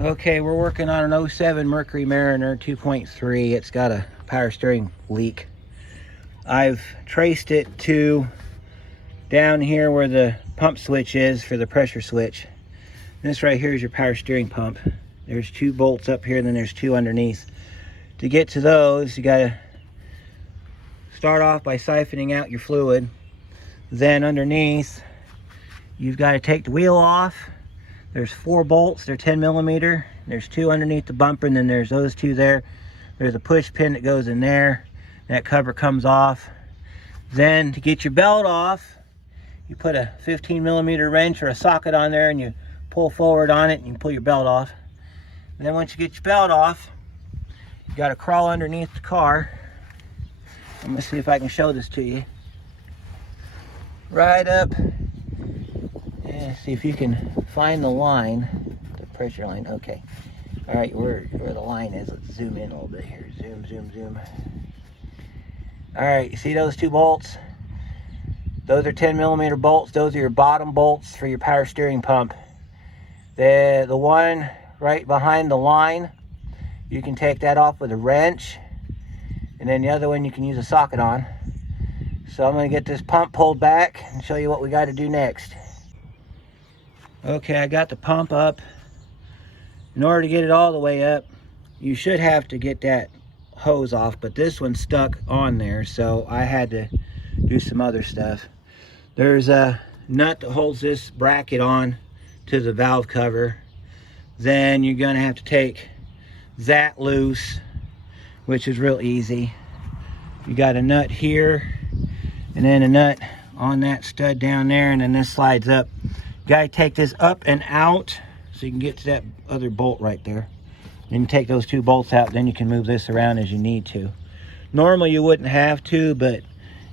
Okay, we're working on an '07 Mercury Mariner 2.3. It's got a power steering leak. I've traced it to down here where the pump switch is for the pressure switch. This right here is your power steering pump. There's 2 bolts up here, and then there's 2 underneath. To get to those, you gotta start off by siphoning out your fluid. Then underneath, you've got to take the wheel off. There's 4 bolts, they're 10 millimeter. There's 2 underneath the bumper, and then there's those 2 there. There's a push pin that goes in there. That cover comes off. Then to get your belt off, you put a 15 millimeter wrench or a socket on there, and you pull forward on it, and you pull your belt off. And then once you get your belt off, you got to crawl underneath the car. I'm gonna see if I can show this to you. Right up, and see if you can find the line, the pressure line. Okay. All right, where the line is, let's zoom in a little bit here. Zoom, zoom, zoom. All right, you see those 2 bolts? Those are 10 millimeter bolts. Those are your bottom bolts for your power steering pump. The one right behind the line, you can take that off with a wrench, and then the other one you can use a socket on. So I'm going to get this pump pulled back and show you what we got to do next. Okay, I got the pump up. In order to get it all the way up, you should have to get that hose off, but this one's stuck on there, so I had to do some other stuff. There's a nut that holds this bracket on to the valve cover. Then you're going to have to take that loose, which is real easy. You got a nut here, and then a nut on that stud down there, and then this slides up. You got to take this up and out so you can get to that other bolt right there. Then you take those 2 bolts out, then you can move this around as you need to. Normally you wouldn't have to, but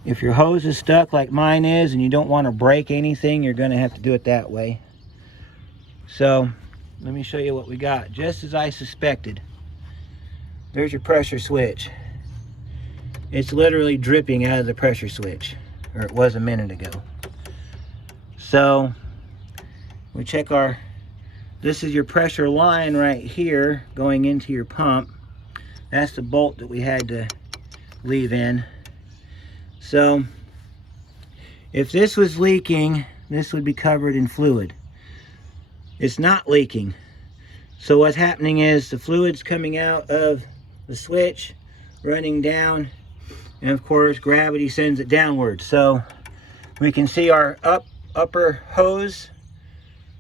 if your hose is stuck like mine is and you don't want to break anything, you're going to have to do it that way. So let me show you what we got. Just as I suspected, there's your pressure switch. It's literally dripping out of the pressure switch, or it was a minute ago. So we check this is your pressure line right here going into your pump. That's the bolt that we had to leave in. So if this was leaking, this would be covered in fluid. It's not leaking. So what's happening is the fluid's coming out of the switch, running down, and of course gravity sends it downward. So we can see our upper hose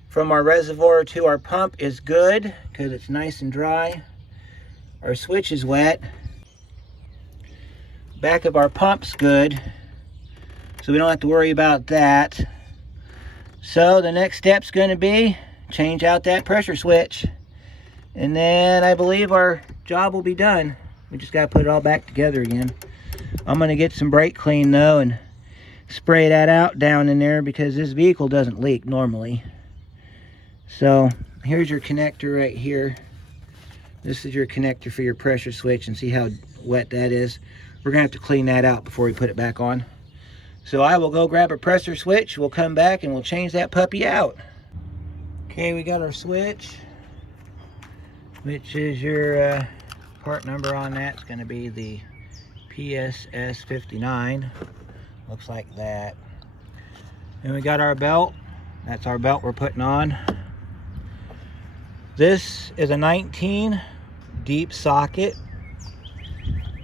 from our reservoir to our pump is good because it's nice and dry. Our switch is wet. Back of our pump's good, so we don't have to worry about that. So the next step's going to be change out that pressure switch, and then I believe our job will be done. We just got to put it all back together again. I'm going to get some brake clean though and spray that out down in there because this vehicle doesn't leak normally. So here's your connector right here. This is your connector for your pressure switch, and see how wet that is. We're gonna have to clean that out before we put it back on. So I will go grab a pressure switch, we'll come back and we'll change that puppy out. Okay, we got our switch, which is your part number on that. It's gonna be the PSS 59. Looks like that. And we got our belt. That's our belt we're putting on. This is a 19 deep socket.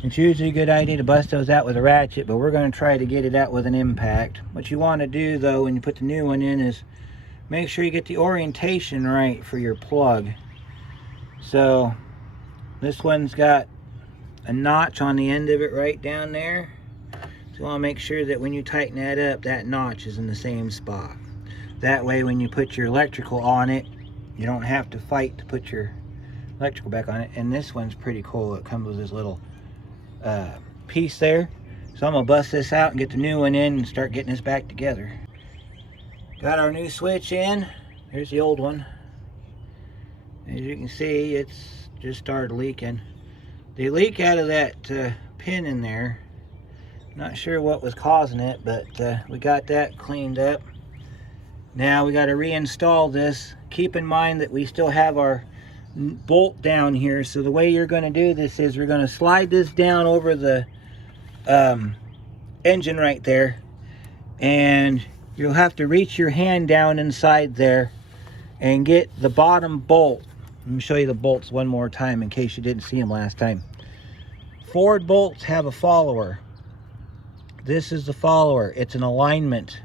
It's usually a good idea to bust those out with a ratchet, but we're going to try to get it out with an impact. What you want to do though when you put the new one in is make sure you get the orientation right for your plug. So this one's got a notch on the end of it right down there. So you want to make sure that when you tighten that up, that notch is in the same spot. That way when you put your electrical on it, you don't have to fight to put your electrical back on it. And this one's pretty cool. It comes with this little piece there. So I'm gonna bust this out and get the new one in and start getting this back together. Got our new switch in. Here's the old one. As you can see, it's just started leaking. The leak out of that pin in there, not sure what was causing it, but we got that cleaned up. Now we got to reinstall this. Keep in mind that we still have our bolt down here. So the way you're going to do this is we're going to slide this down over the engine right there, and you'll have to reach your hand down inside there and get the bottom bolt. Let me show you the bolts one more time in case you didn't see them last time. Ford bolts have a follower. This is the follower. It's an alignment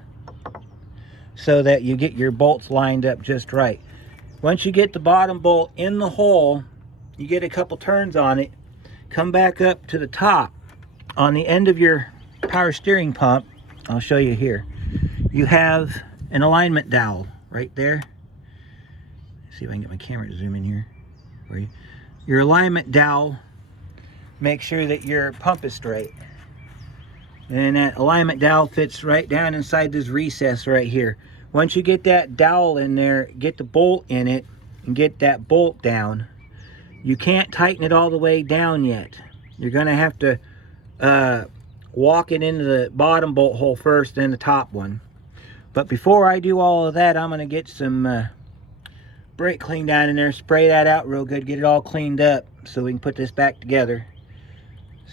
so that you get your bolts lined up just right. Once you get the bottom bolt in the hole, you get a couple turns on it, come back up to the top. On the end of your power steering pump, I'll show you here, you have an alignment dowel right there. See if I can get my camera to zoom in here for you. Your alignment dowel, make sure that your pump is straight. And that alignment dowel fits right down inside this recess right here. Once you get that dowel in there, get the bolt in it, and get that bolt down. You can't tighten it all the way down yet. You're going to have to walk it into the bottom bolt hole first, then the top one. But before I do all of that, I'm going to get some brake clean down in there, spray that out real good, get it all cleaned up so we can put this back together.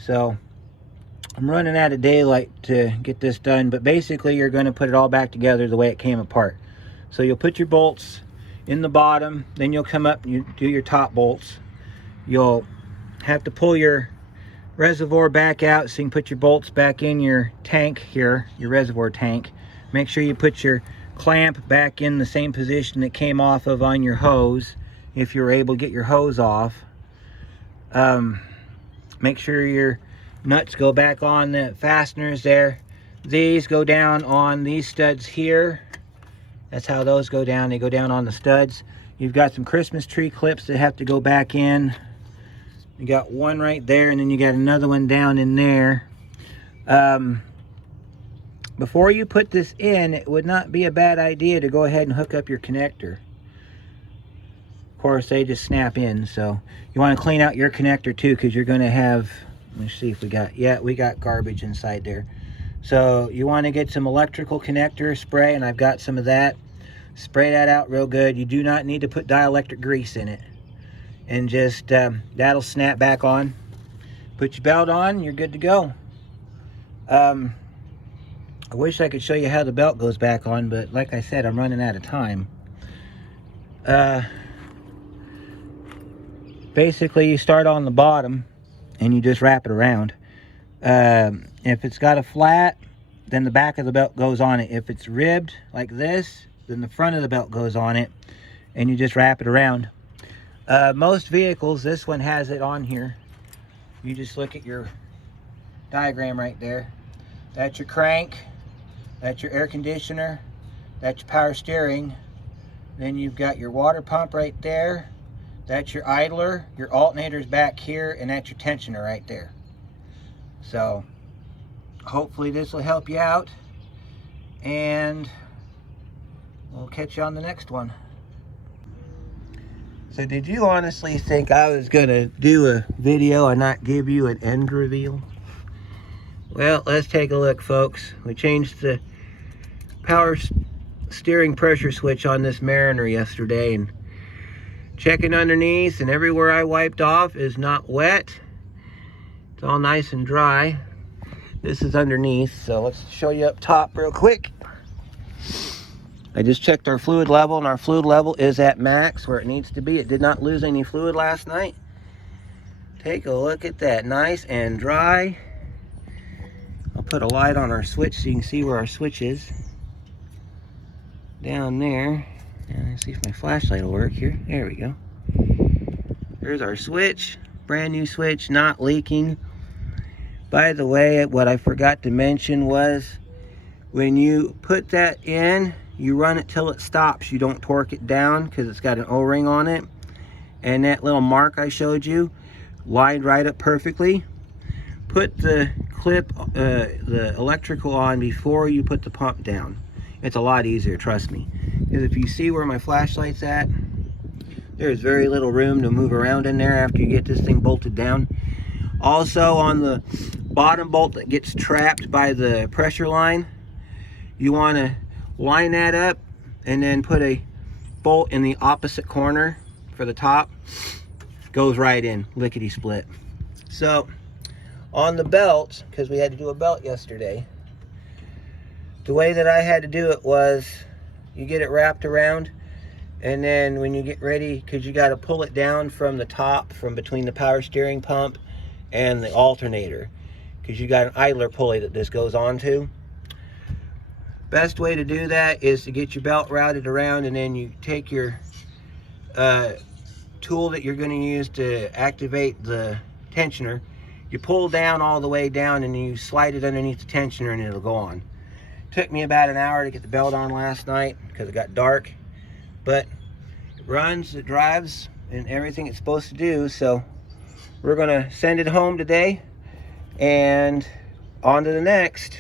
So I'm running out of daylight to get this done, but basically you're going to put it all back together the way it came apart. So you'll put your bolts in the bottom, then you'll come up and you do your top bolts. You'll have to pull your reservoir back out so you can put your bolts back in your tank here, your reservoir tank. Make sure you put your clamp back in the same position it came off of on your hose, if you're able to get your hose off. Make sure your nuts go back on the fasteners there. These go down on these studs here. That's how those go down. They go down on the studs. You've got some Christmas tree clips that have to go back in. You got one right there, and then you got another one down in there. Before you put this in, it would not be a bad idea to go ahead and hook up your connector. Of course, they just snap in, so you want to clean out your connector too, because you're going to have, let me see if we got, yeah, we got garbage inside there. So you want to get some electrical connector spray, and I've got some of that. Spray that out real good. You do not need to put dielectric grease in it. And just, that'll snap back on. Put your belt on, you're good to go. I wish I could show you how the belt goes back on, but like I said, I'm running out of time. Basically, you start on the bottom and you just wrap it around. If it's got a flat, then the back of the belt goes on it. If it's ribbed like this, then the front of the belt goes on it, and you just wrap it around. Most vehicles, this one has it on here. You just look at your diagram right there. That's your crank, that's your air conditioner, that's your power steering. Then you've got your water pump right there. That's your idler, your alternator's back here, and that's your tensioner right there. So hopefully this will help you out, and we'll catch you on the next one. So did you honestly think I was gonna do a video and not give you an end reveal? Well, let's take a look, folks. We changed the power steering pressure switch on this Mariner yesterday, and checking underneath, and everywhere I wiped off is not wet. It's all nice and dry. This is underneath, so let's show you up top real quick. I just checked our fluid level, and our fluid level is at max where it needs to be. It did not lose any fluid last night. Take a look at that, nice and dry. I'll put a light on our switch so you can see where our switch is. Down there. And let's see if my flashlight will work here. There we go. There's our switch. Brand new switch, not leaking. By the way, what I forgot to mention was when you put that in, you run it till it stops. You don't torque it down because it's got an O-ring on it. And that little mark I showed you lined right up perfectly. Put the clip, the electrical on before you put the pump down. It's a lot easier, trust me. Because if you see where my flashlight's at, there's very little room to move around in there after you get this thing bolted down. Also, on the bottom bolt that gets trapped by the pressure line, you want to line that up and then put a bolt in the opposite corner for the top, goes right in, lickety split. So on the belt, because we had to do a belt yesterday, the way that I had to do it was you get it wrapped around, and then when you get ready, because you got to pull it down from the top, from between the power steering pump and the alternator, because you got an idler pulley that this goes onto. Best way to do that is to get your belt routed around, and then you take your tool that you're going to use to activate the tensioner. You pull down all the way down, and you slide it underneath the tensioner, and it'll go on. Took me about an hour to get the belt on last night because it got dark, but it runs, it drives, and everything it's supposed to do. So we're going to send it home today and on to the next.